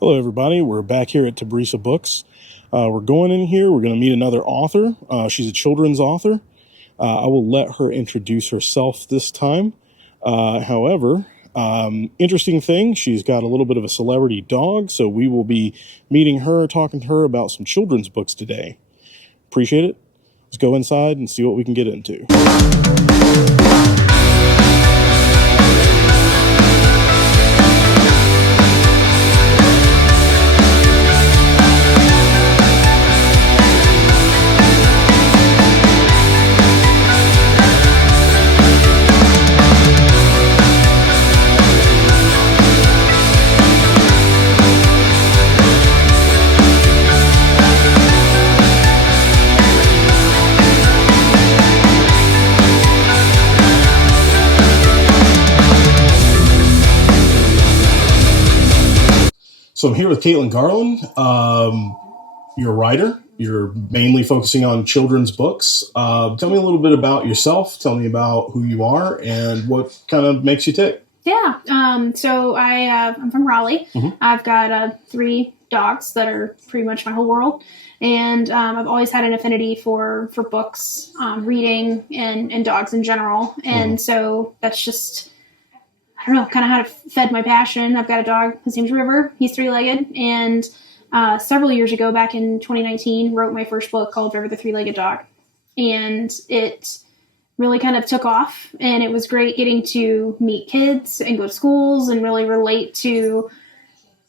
Hello, everybody. We're back here at Tybrisa Books. We're going in here. We're going to meet another author. She's a children's author. I will let her introduce herself this time. However, interesting thing, she's got a little bit of a celebrity dog, so we will be meeting her, talking to her about some children's books today. Appreciate it. Let's go inside and see what we can get into. So I'm here with Caitlynne Garland. You're a writer. You're mainly focusing on children's books. Tell me a little bit about yourself. Tell me about who you are and what kind of makes you tick. Yeah. So I'm from Raleigh. Mm-hmm. I've got 3 dogs that are pretty much my whole world. And I've always had an affinity for books, reading, and dogs in general. And so that's just, I don't know, kind of how to fed my passion. I've got a dog. His name's River. He's 3-legged. And several years ago, back in 2019, wrote my first book called River the 3-Legged Dog. And it really kind of took off. And it was great getting to meet kids and go to schools and really relate to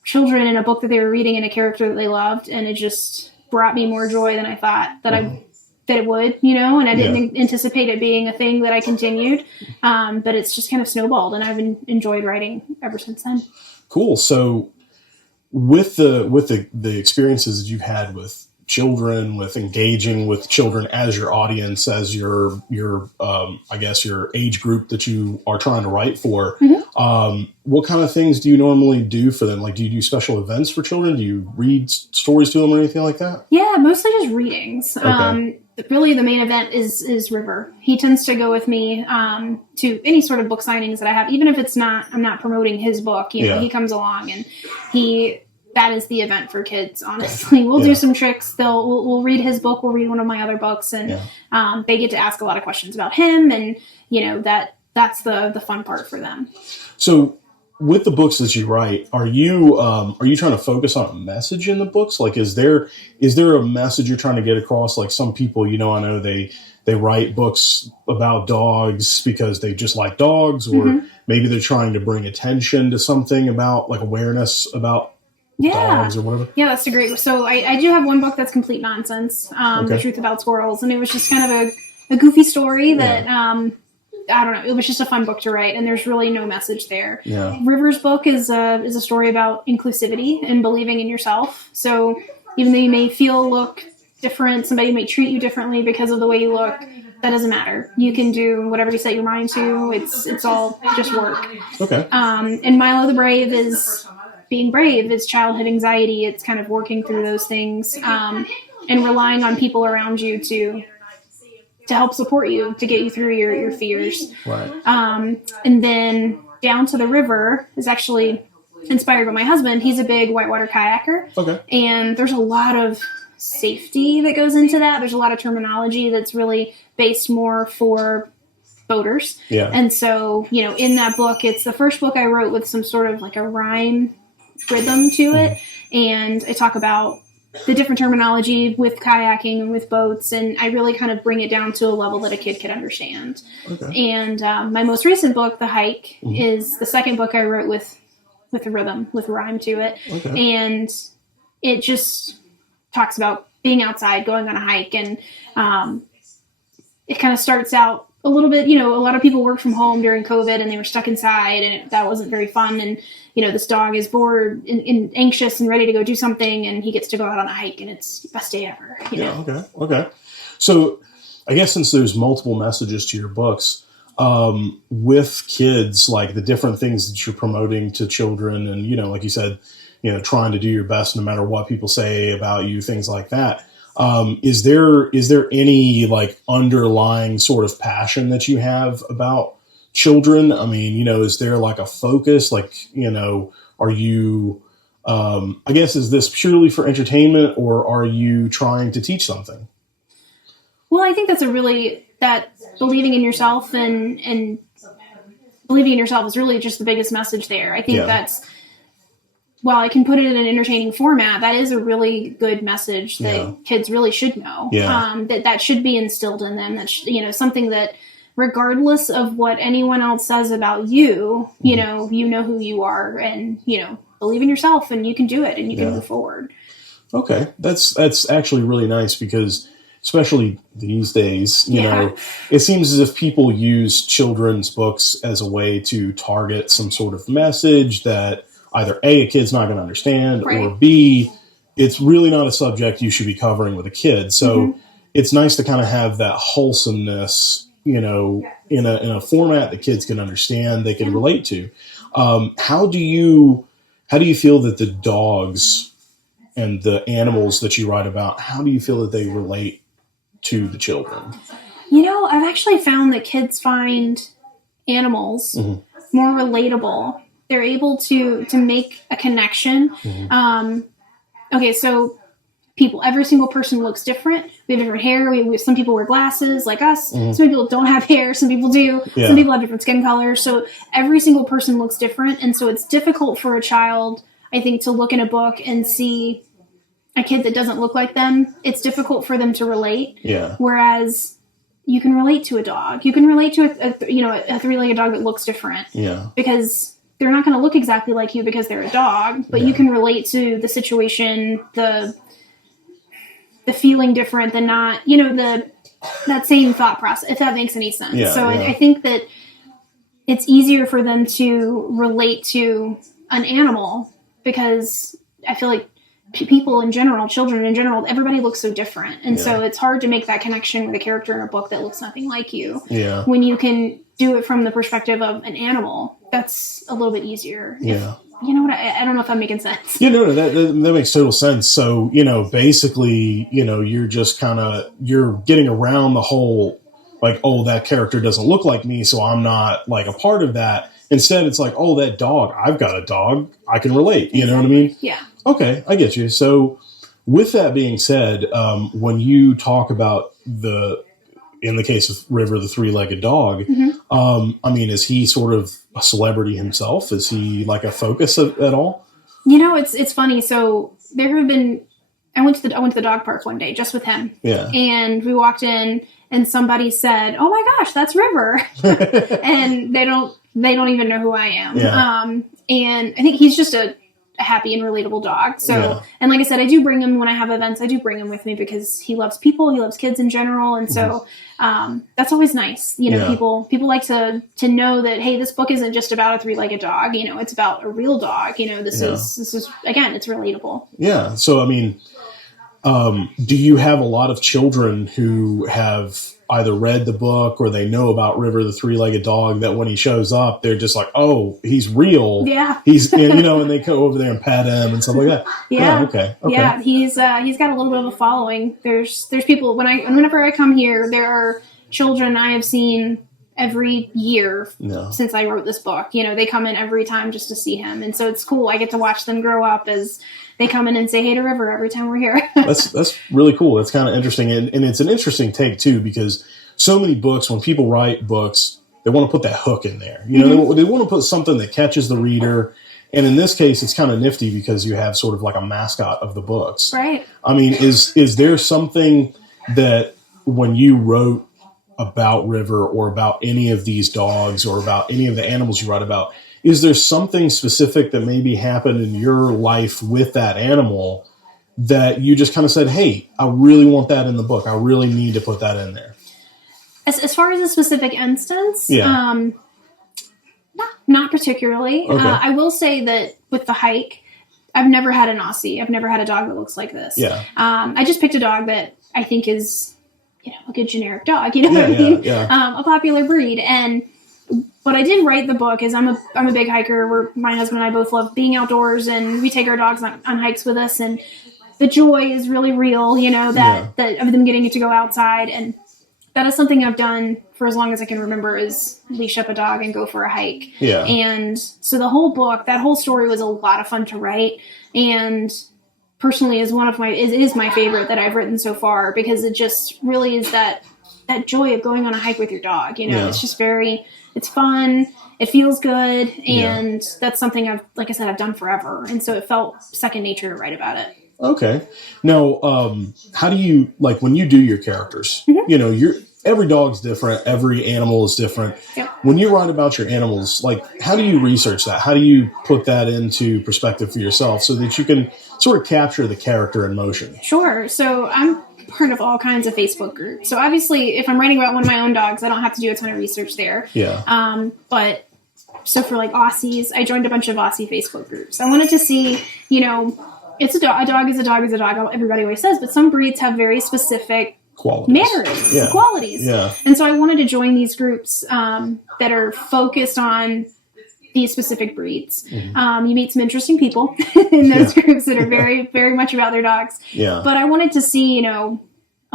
children in a book that they were reading and a character that they loved. And it just brought me more joy than I thought that it would, and I didn't anticipate it being a thing that I continued. But it's just kind of snowballed, and I've enjoyed writing ever since then. Cool. So with the experiences that you've had with children, with engaging with children as your audience, as your I guess your age group that you are trying to write for, what kind of things do you normally do for them? Like, do you do special events for children? Do you read stories to them or anything like that? Yeah, mostly just readings. Okay. Really, the main event is River. He tends to go with me to any sort of book signings that I have, even if I'm not promoting his book. He comes along and that is the event for kids. Honestly, we'll do some tricks. We'll read his book. We'll read one of my other books, and they get to ask a lot of questions about him, and that's the fun part for them. So, with the books that you write, are you trying to focus on a message in the books? Like, is there a message you're trying to get across? Like, some people, I know they write books about dogs because they just like dogs, or maybe they're trying to bring attention to something about, like, awareness about dogs or whatever. Yeah, that's great. So I do have one book that's complete nonsense, The Truth About Squirrels, and it was just kind of a goofy story that I don't know. It was just a fun book to write, and there's really no message there. Yeah. River's book is a story about inclusivity and believing in yourself. So even though you may look different, somebody may treat you differently because of the way you look, that doesn't matter. You can do whatever you set your mind to. It's all just work. Okay. And Milo the Brave is being brave. It's childhood anxiety. It's kind of working through those things and relying on people around you to help support you, to get you through your fears. Right. And then Down to the River is actually inspired by my husband. He's a big whitewater kayaker. Okay. And there's a lot of safety that goes into that. There's a lot of terminology that's really based more for boaters. Yeah. And so, in that book, it's the first book I wrote with some sort of like a rhyme rhythm to it. And I talk about the different terminology with kayaking and with boats, and I really kind of bring it down to a level that a kid could understand. Okay. And my most recent book, The Hike, is the second book I wrote with a rhythm, with rhyme to it. Okay. And it just talks about being outside, going on a hike, and it kind of starts out a little bit, a lot of people worked from home during COVID and they were stuck inside, and that wasn't very fun. And, this dog is bored and anxious and ready to go do something, and he gets to go out on a hike, and it's the best day ever. Yeah. Okay. So I guess since there's multiple messages to your books, with kids, like the different things that you're promoting to children and, like you said, trying to do your best no matter what people say about you, things like that. Is there any like underlying sort of passion that you have about children? I mean, is there like a focus? Like, are you I guess, is this purely for entertainment, or are you trying to teach something? Well, I think that believing in yourself and believing in yourself is really just the biggest message there. I think while I can put it in an entertaining format, that is a really good message that kids really should know. That should be instilled in them. That's something that, regardless of what anyone else says about you, you know who you are, and believe in yourself, and you can do it, and you can move forward. Okay, that's actually really nice, because especially these days, you know, it seems as if people use children's books as a way to target some sort of message that either A, a kid's not going to understand, or B, it's really not a subject you should be covering with a kid. So it's nice to kind of have that wholesomeness, in a format that kids can understand, they can relate to. How do you feel that the dogs and the animals that you write about, how do you feel that they relate to the children? I've actually found that kids find animals more relatable. They're able to make a connection. Okay, so every single person looks different. We have different hair. Some people wear glasses like us. Some people don't have hair. Some people do. Some people have different skin colors. So every single person looks different. And so it's difficult for a child, I think, to look in a book and see a kid that doesn't look like them. It's difficult for them to relate. Whereas you can relate to a dog. You can relate to a three-legged dog that looks different. Because they're not going to look exactly like you because they're a dog, but you can relate to the situation, the feeling different, than not, that same thought process, if that makes any sense. I think that it's easier for them to relate to an animal, because I feel like people in general, children in general, everybody looks so different. And so it's hard to make that connection with a character in a book that looks nothing like you. When you can do it from the perspective of an animal, that's a little bit easier. You know what? I don't know if I'm making sense. No, that makes total sense. So, basically, you're just you're getting around the whole, like, oh, that character doesn't look like me, so I'm not like a part of that. Instead, it's like, oh, that dog, I've got a dog, I can relate. You know what I mean? Yeah. Okay, I get you. So with that being said, when you talk about in the case of River, the three-legged dog, is he sort of a celebrity himself? Is he like a focus at all? It's funny. So there have been, I went to the dog park one day just with him. And we walked in and somebody said, "Oh my gosh, that's River." And they don't even know who I am. And I think he's just a happy and relatable dog. So, and like I said, I do bring him when I have events. I do bring him with me because he loves people. He loves kids in general. And so, that's always nice. People like to know that, hey, this book isn't just about a three-legged dog. It's about a real dog. This is again, it's relatable. Yeah. So, do you have a lot of children who have either read the book or they know about River, the three-legged dog, that when he shows up, they're just like, oh, he's real. Yeah. He's, and they go over there and pet him and stuff like that. Yeah. Okay. Yeah. He's got a little bit of a following. There's people, whenever I come here, there are children I have seen every year since I wrote this book. They come in every time just to see him. And so it's cool. I get to watch them grow up as they come in and say hey to River every time we're here. That's really cool. That's kind of interesting. And it's an interesting take too, because so many books, when people write books, they want to put that hook in there. They want to put something that catches the reader. And in this case, it's kind of nifty because you have sort of like a mascot of the books. Right. Is there something that when you wrote about River or about any of these dogs or about any of the animals you write about, is there something specific that maybe happened in your life with that animal that you just kind of said, hey, I really want that in the book. I really need to put that in there? As far as a specific instance, not particularly. Okay. I will say that with the hike, I've never had an Aussie. I've never had a dog that looks like this. I just picked a dog that I think is, a good generic dog. You know what I mean? A popular breed. But I did write the book is I'm a big hiker. My husband and I both love being outdoors, and we take our dogs on hikes with us, and the joy is really real, that of them getting to go outside. And that is something I've done for as long as I can remember is leash up a dog and go for a hike. Yeah. And so the whole book, that whole story was a lot of fun to write. And personally is is my favorite that I've written so far, because it just really is that joy of going on a hike with your dog. It's just it's fun. It feels good. And that's something like I said, I've done forever. And so it felt second nature to write about it. Okay. Now, how do you, like, when you do your characters, every dog's different. Every animal is different. Yep. When you write about your animals, like, how do you research that? How do you put that into perspective for yourself so that you can sort of capture the character in motion? Sure. So I'm part of all kinds of Facebook groups. So obviously, if I'm writing about one of my own dogs, I don't have to do a ton of research there. Yeah. But so for like Aussies, I joined a bunch of Aussie Facebook groups. I wanted to see, it's a dog. A dog is a dog is a dog. Everybody always says, but some breeds have very specific qualities. Yeah. And so I wanted to join these groups that are focused on these specific breeds. Mm-hmm. You meet some interesting people in those groups that are very, very much about their dogs. Yeah. But I wanted to see, a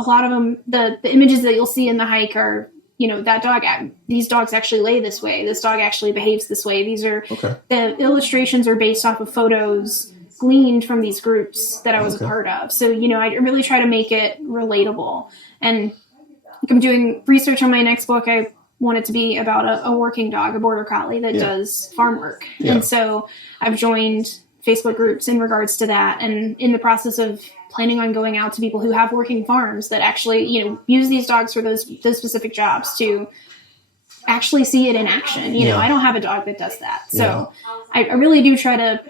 lot of them, the images that you'll see in the hike are, that dog, these dogs actually lay this way. This dog actually behaves this way. These are, the illustrations are based off of photos gleaned from these groups that I was a part of. So, I really try to make it relatable. And I'm doing research on my next book. I want it to be about a working dog, a border collie that does farm work. Yeah. And so I've joined Facebook groups in regards to that, and in the process of planning on going out to people who have working farms that actually, use these dogs for those specific jobs to actually see it in action. I don't have a dog that does that. So I really do try to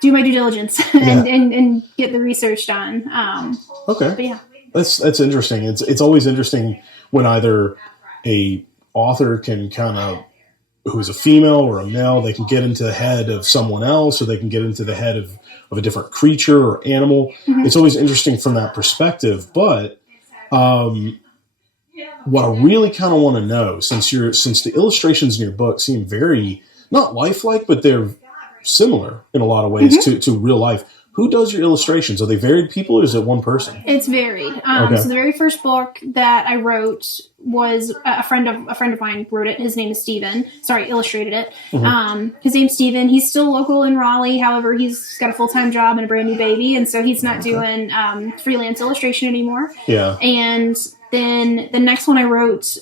do my due diligence and get the research done. But yeah. That's interesting. It's always interesting when either a author can kind of, who's a female or a male, they can get into the head of someone else, or they can get into the head of a different creature or animal. Mm-hmm. It's always interesting from that perspective. But what I really kind of want to know, since the illustrations in your book seem very, not lifelike, but they're similar in a lot of ways to real life. Who does your illustrations? Are they varied people, or is it one person? It's varied. So the very first book that I wrote was a friend of mine wrote it. His name is Steven. Sorry, illustrated it. Mm-hmm. His name's Steven. He's still local in Raleigh. However, he's got a full-time job and a brand new baby, and so he's not doing freelance illustration anymore. Yeah. And then the next one I wrote,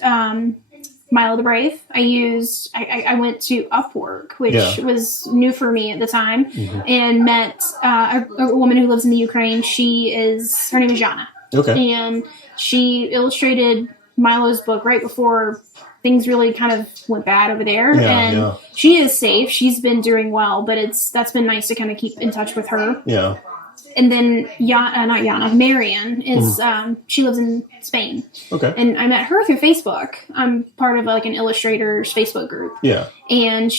Milo the Brave, I went to Upwork, which was new for me at the time, and met a woman who lives in the Ukraine. Her name is Jana. Okay. And she illustrated Milo's book right before things really kind of went bad over there. She is safe. She's been doing well, but that's been nice to kind of keep in touch with her. Yeah. And then Marian is, she lives in Spain. Okay. And I met her through Facebook. I'm part of like an illustrators Facebook group. Yeah. And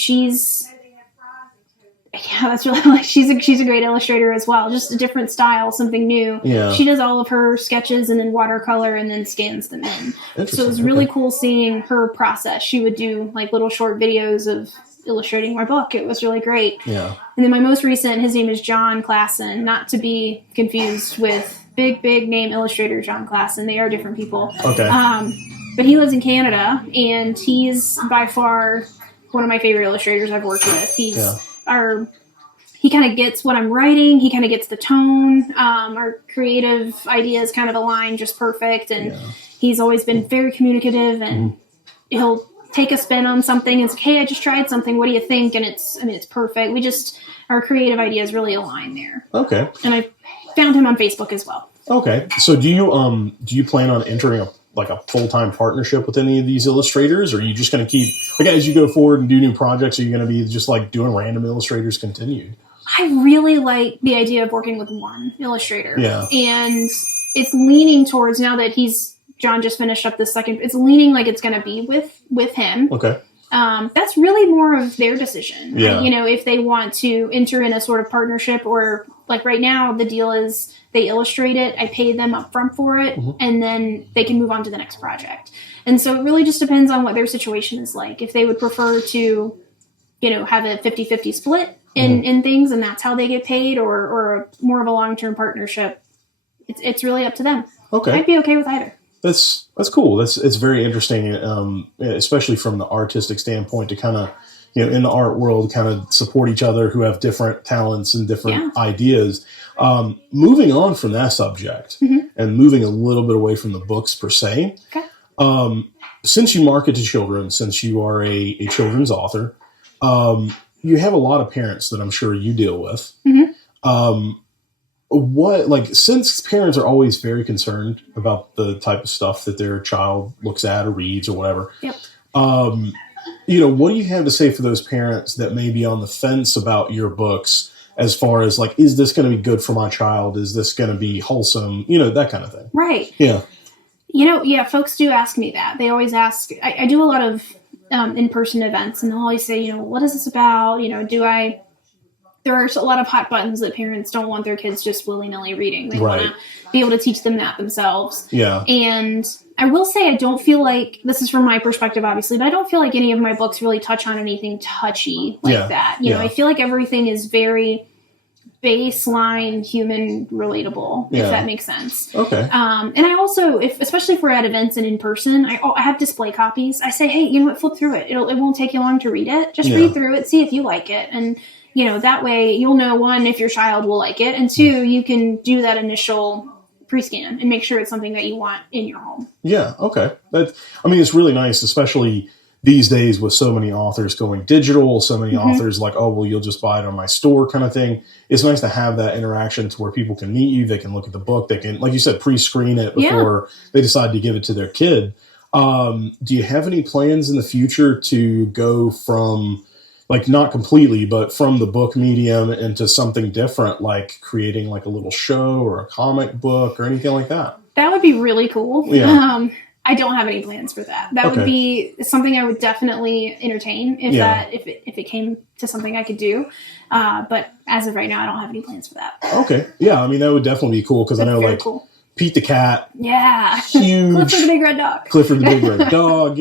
that's really she's a great illustrator as well. Just a different style, something new. Yeah. She does all of her sketches and then watercolor and then scans them in. So it was really cool seeing her process. She would do like little short videos of illustrating my book. It was really great. Yeah. And then my most recent, his name is John Klassen, not to be confused with big name illustrator John Klassen. They are different people. Okay. But he lives in Canada, and he's by far one of my favorite illustrators I've worked with. He kind of gets what I'm writing. He kind of gets the tone. Our creative ideas kind of align just perfect. And he's always been very communicative, and he'll take a spin on something and say, hey, I just tried something. What do you think? And it's perfect. Our creative ideas really align there. Okay. And I found him on Facebook as well. Okay. So do you plan on entering a full-time partnership with any of these illustrators, or are you just going to keep, as you go forward and do new projects, are you going to be just doing random illustrators continued? I really like the idea of working with one illustrator. Yeah. And it's leaning towards, now that John just finished up the second, it's leaning like it's going to be with him. Okay. That's really more of their decision. Yeah. Right? If they want to enter in a sort of partnership, or like right now, the deal is they illustrate it, I pay them up front for it, and then they can move on to the next project. And so it really just depends on what their situation is like. If they would prefer to, have a 50-50 split in things, and that's how they get paid, or more of a long-term partnership, it's really up to them. Okay. I'd be okay with either. That's cool. It's very interesting, especially from the artistic standpoint, to kind of, in the art world, kind of support each other who have different talents and different ideas. Moving on from that subject and moving a little bit away from the books per se. Okay. Since you market to children, since you are a children's author, you have a lot of parents that I'm sure you deal with. Since parents are always very concerned about the type of stuff that their child looks at or reads or whatever, Yep. What do you have to say for those parents that may be on the fence about your books as far as like, is this going to be good for my child? Is this going to be wholesome? That kind of thing. Right. Yeah. Folks do ask me that. They always ask, I do a lot of in-person events, and they'll always say, what is this about? There are a lot of hot buttons that parents don't want their kids just willy-nilly reading. They want to be able to teach them that themselves. Yeah. And I will say, I don't feel like, this is from my perspective, obviously, but I don't feel like any of my books really touch on anything touchy like that. I feel like everything is very baseline, human, relatable, if that makes sense. Okay. And I also, especially if we're at events and in person, I have display copies. I say, hey, flip through it. It won't take you long to read it. Just read through it, see if you like it. And, that way you'll know, one, if your child will like it, and two, you can do that initial pre-scan and make sure it's something that you want in your home. Yeah. Okay. It's really nice, especially these days with so many authors going digital, so many authors like, oh, well, you'll just buy it on my store kind of thing. It's nice to have that interaction to where people can meet you. They can look at the book. They can, like you said, pre-screen it before they decide to give it to their kid. Do you have any plans in the future to go from, like, not completely, but from the book medium into something different, like creating like a little show or a comic book or anything like that? That would be really cool. Yeah. I don't have any plans for that. That would be something I would definitely entertain if it came to something I could do. But as of right now, I don't have any plans for that. Okay. Yeah. That would definitely be cool. Cause I know cool. Pete the cat. Yeah. Huge. Clifford the big red dog. Clifford the big red dog,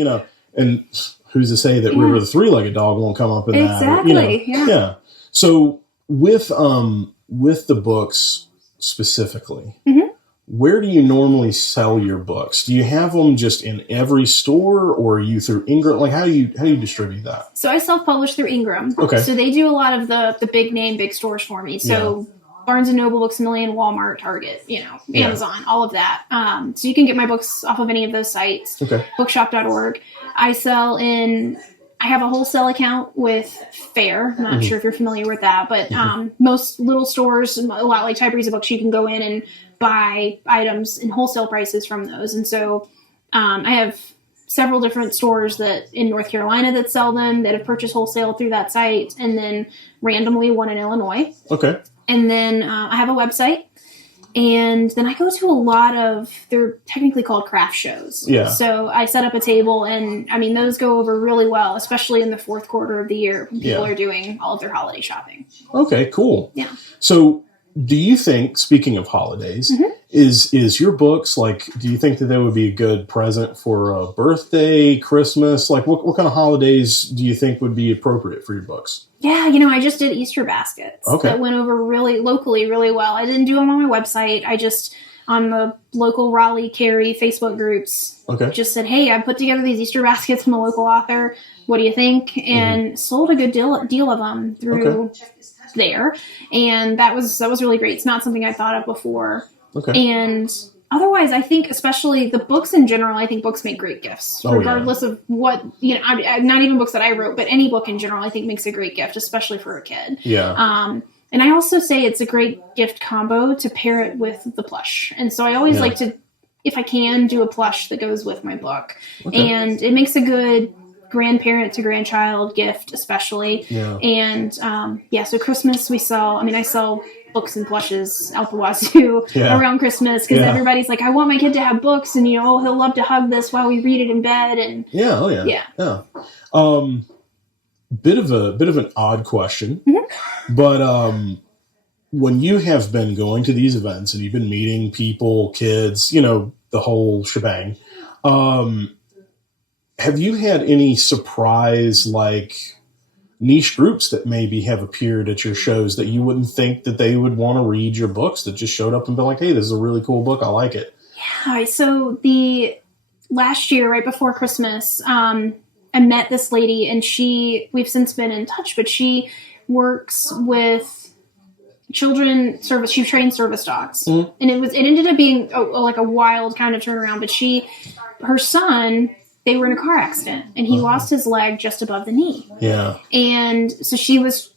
and who's to say that River the three-legged dog won't come up in that? Exactly. Yeah. So with the books specifically, where do you normally sell your books? Do you have them just in every store, or are you through Ingram? Like, how do you distribute that? So I self-publish through Ingram. Okay. So they do a lot of the big name, big stores for me. So Barnes & Noble, Books A Million, Walmart, Target, Amazon, all of that. So you can get my books off of any of those sites. Okay. Bookshop.org. I have a wholesale account with Fair. I'm not sure if you're familiar with that, but most little stores, a lot like Tybrisa Books, you can go in and buy items in wholesale prices from those. And so I have several different stores that in North Carolina that sell them, that have purchased wholesale through that site, and then randomly one in Illinois. Okay. And then I have a website. And then I go to a lot of, they're technically called craft shows. Yeah. So I set up a table, and those go over really well, especially in the fourth quarter of the year when people are doing all of their holiday shopping. Okay, cool. Yeah. So do you think, speaking of holidays, is your books, like, do you think that they would be a good present for a birthday, Christmas? Like, what kind of holidays do you think would be appropriate for your books? Yeah, I just did Easter baskets that went over really well. I didn't do them on my website. I just, on the local Raleigh, Cary Facebook groups, just said, hey, I put together these Easter baskets from a local author. What do you think? And sold a good deal of them through there. And that was really great. It's not something I thought of before. Okay. And otherwise, I think, especially the books in general, I think books make great gifts, regardless of what, not even books that I wrote, but any book in general, I think makes a great gift, especially for a kid. Yeah. And I also say it's a great gift combo to pair it with the plush. And so I always like to, if I can, do a plush that goes with my book. Okay. And it makes a good grandparent to grandchild gift, especially. Yeah. And so Christmas I sell books and plushes out the wazoo around Christmas, because everybody's like, I want my kid to have books, and he'll love to hug this while we read it in bed. And bit of an odd question, but when you have been going to these events and you've been meeting people, kids, the whole shebang, have you had any surprise, like, niche groups that maybe have appeared at your shows that you wouldn't think that they would want to read your books, that just showed up and been like, hey, this is a really cool book, I like it? Yeah, so the last year, right before Christmas, I met this lady, and we've since been in touch, but she works with children service. She trained service dogs, and it ended up being like a wild kind of turnaround. But her son, they were in a car accident, and he lost his leg just above the knee. Yeah, and so he's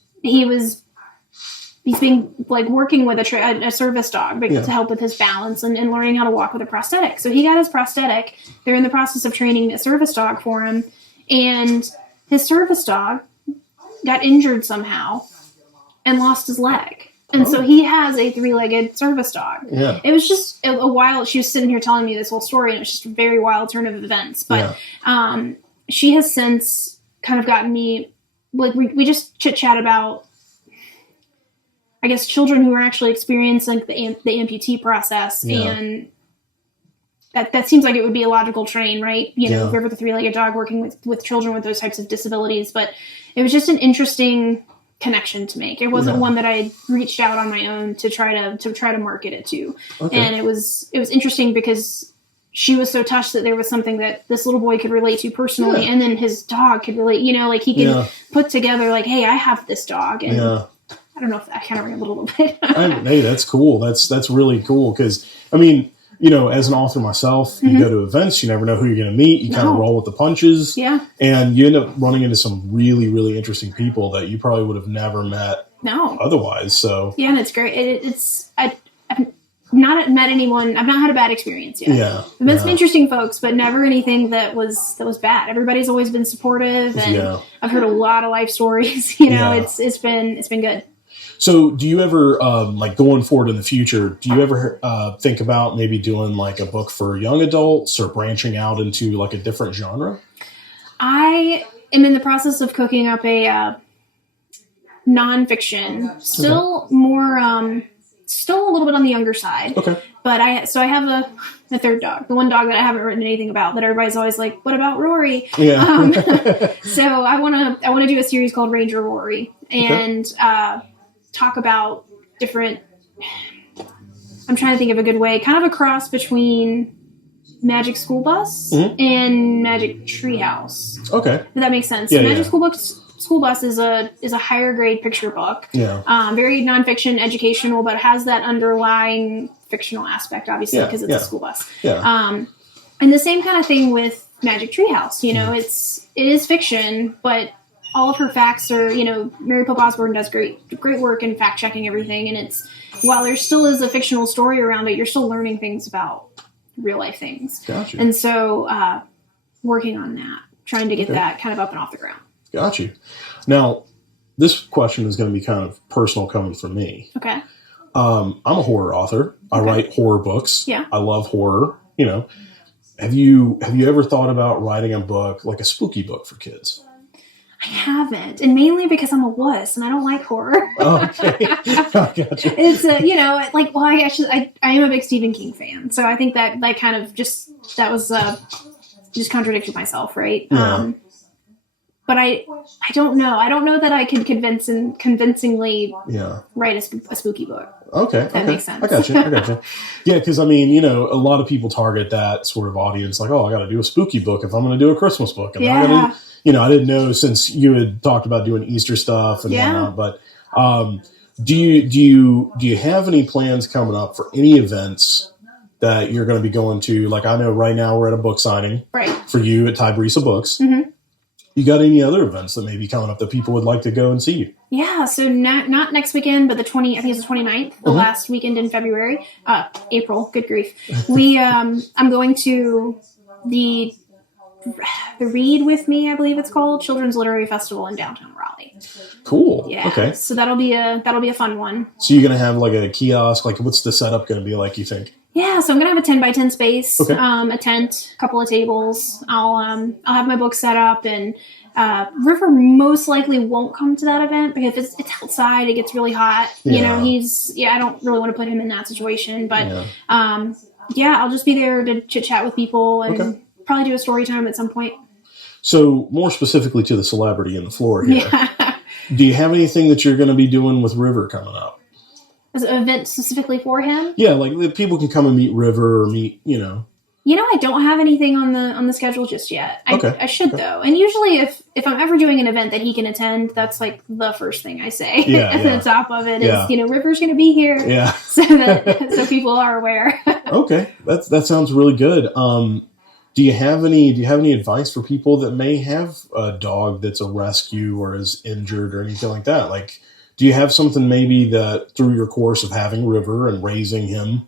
been like working with a service dog to help with his balance and learning how to walk with a prosthetic. So he got his prosthetic. They're in the process of training a service dog for him, and his service dog got injured somehow and lost his leg. And so he has a 3-legged service dog. Yeah. It was just a wild, she was sitting here telling me this whole story, and it was just a very wild turn of events. But she has since kind of gotten me, like, we just chit-chat about, I guess, children who are actually experiencing the amputee process. And that seems like it would be a logical train, right? You know, River the 3-legged dog working with children with those types of disabilities. But it was just an interesting connection to make. It wasn't one that I reached out on my own to try to market it to. Okay. And it was interesting because she was so touched that there was something that this little boy could relate to personally, and then his dog could relate, you know, like he could put together like, hey, I have this dog. And I don't know if I kind of rambled a little bit. Hey, that's cool. That's really cool. Cause I mean, you know, as an author myself, you go to events, you never know who you're going to meet. You kind of roll with the punches. Yeah. And you end up running into some really, really interesting people that you probably would have never met otherwise. So yeah, and it's great. I've not met anyone. I've not had a bad experience yet. Yeah. I've met some interesting folks, but never anything that was bad. Everybody's always been supportive, and I've heard a lot of life stories. You know, it's been good. So do you ever, like going forward in the future, do you ever think about maybe doing like a book for young adults or branching out into like a different genre? I am in the process of cooking up a nonfiction, still more, still a little bit on the younger side. Okay. But I have a third dog, the one dog that I haven't written anything about that everybody's always like, what about Rory? Yeah. So I want to do a series called Ranger Rory, and, talk about different, I'm trying to think of a good way, kind of a cross between Magic School Bus and Magic Treehouse. Okay. If that makes sense. Yeah, Magic School Bus is a higher grade picture book. Yeah. Very nonfiction, educational, but has that underlying fictional aspect, obviously, because it's a school bus. Yeah. And the same kind of thing with Magic Treehouse. You know, it is fiction, but all of her facts are, you know, Mary Pope Osborne does great work in fact checking everything. And while there still is a fictional story around it, you're still learning things about real life things. Gotcha. And so, working on that, trying to get that kind of up and off the ground. Got you. Now, this question is going to be kind of personal coming from me. Okay. I'm a horror author. I write horror books. Yeah. I love horror. You know, have you ever thought about writing a book, like a spooky book for kids? I haven't, and mainly because I'm a wuss and I don't like horror. Oh, okay. Gotcha. It's you know, like, well, I am a big Stephen King fan, so I think that kind of just just contradicted myself, right? Yeah. But I don't know. I don't know that I can convincingly write a spooky book. Okay. If that makes sense. I got you. Yeah, because I mean, you know, a lot of people target that sort of audience, like, oh, I got to do a spooky book if I'm going to do a Christmas book, and I'm going to. You know, I didn't know, since you had talked about doing Easter stuff and whatnot, but do you have any plans coming up for any events that you're going to be going to? Like, I know right now we're at a book signing for you at Tybrisa Books. Mm-hmm. You got any other events that may be coming up that people would like to go and see you? Yeah, so not next weekend, but I think it's the 29th, the last weekend in February, April, good grief. I'm going to the Read With Me, I believe it's called, Children's Literary Festival in downtown Raleigh. Cool. Yeah. Okay. So that'll be a fun one. So you're gonna have like a kiosk. Like, what's the setup gonna be like, you think? Yeah. So I'm gonna have a 10x10 space, a tent, a couple of tables. I'll have my book set up, and River most likely won't come to that event because it's outside. It gets really hot. You know, I don't really want to put him in that situation, but I'll just be there to chit chat with people and. Probably do a story time at some point. So more specifically to the celebrity in the floor here, do you have anything that you're going to be doing with River coming up? As an event specifically for him? Yeah, like people can come and meet River or meet, you know. I don't have anything on the schedule just yet. I should though. And usually if I'm ever doing an event that he can attend, that's like the first thing I say. The top of it is, River's going to be here. Yeah. so people are aware. Okay. That sounds really good. Do you have any advice for people that may have a dog that's a rescue or is injured or anything like that? Like, do you have something maybe that through your course of having River and raising him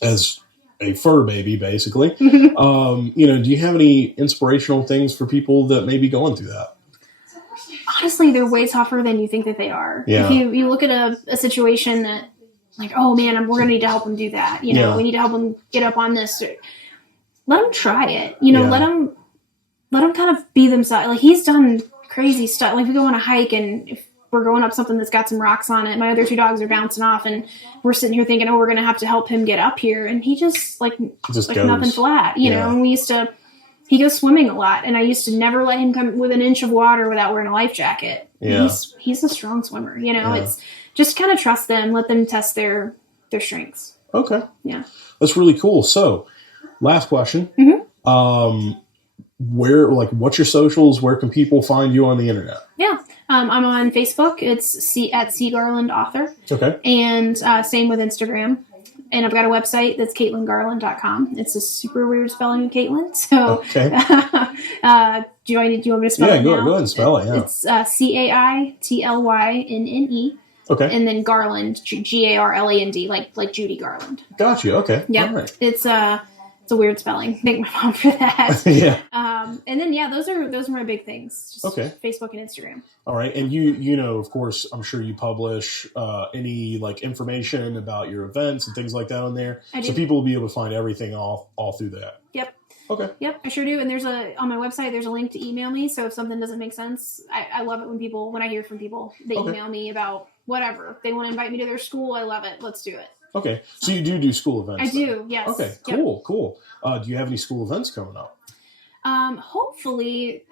as a fur baby, basically, do you have any inspirational things for people that may be going through that? Honestly, they're way tougher than you think that they are. Yeah. If you look at a situation that like, oh man, we're going to need to help them do that. We need to help them get up on this. Let them try it. Let them kind of be themselves. Like he's done crazy stuff. Like we go on a hike and if we're going up something that's got some rocks on it, my other 2 dogs are bouncing off and we're sitting here thinking, we're going to have to help him get up here. And he just goes. Nothing flat, and he goes swimming a lot. And I used to never let him come with an inch of water without wearing a life jacket. Yeah. He's a strong swimmer. It's just kind of trust them, let them test their strengths. Okay. Yeah. That's really cool. So last question. Mm-hmm. What's your socials? Where can people find you on the internet? Yeah. I'm on Facebook. It's at C Garland author. Okay. And same with Instagram. And I've got a website that's CaitlynneGarland.com. It's a super weird spelling of Caitlynne. So, okay. Do you want me to spell it now? Go ahead and spell it. Yeah. It's CAITLYNNE. Okay. And then Garland, GARLAND, like Judy Garland. Gotcha. Okay. Yeah. All right. It's a weird spelling. Thank my mom for that. Yeah. And then those are my big things. Just okay. Facebook and Instagram. All right. And you of course, I'm sure you publish any like information about your events and things like that on there. I do. So people will be able to find everything all through that. Yep. Okay. Yep, I sure do. And on my website, there's a link to email me. So if something doesn't make sense, I love it when I hear from people, they email me about whatever. If they want to invite me to their school, I love it. Let's do it. Okay. So you do school events? I do, yes. Okay, cool. Do you have any school events coming up? Hopefully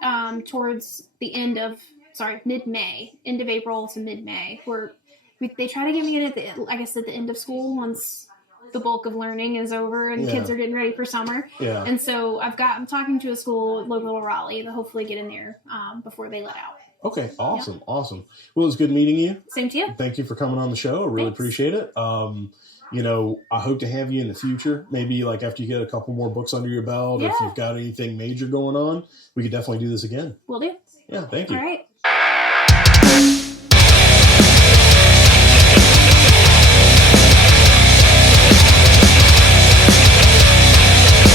towards the end of April to mid-May, where they try to get me in at the end of school once the bulk of learning is over and kids are getting ready for summer. Yeah. And so I'm talking to a school local to Raleigh to hopefully get in there before they let out. Okay, awesome. Well, it was good meeting you. Same to you. Thank you for coming on the show. I really appreciate it. I hope to have you in the future. Maybe like after you get a couple more books under your belt, or if you've got anything major going on, we could definitely do this again. Will do. Yeah, thank you. All right.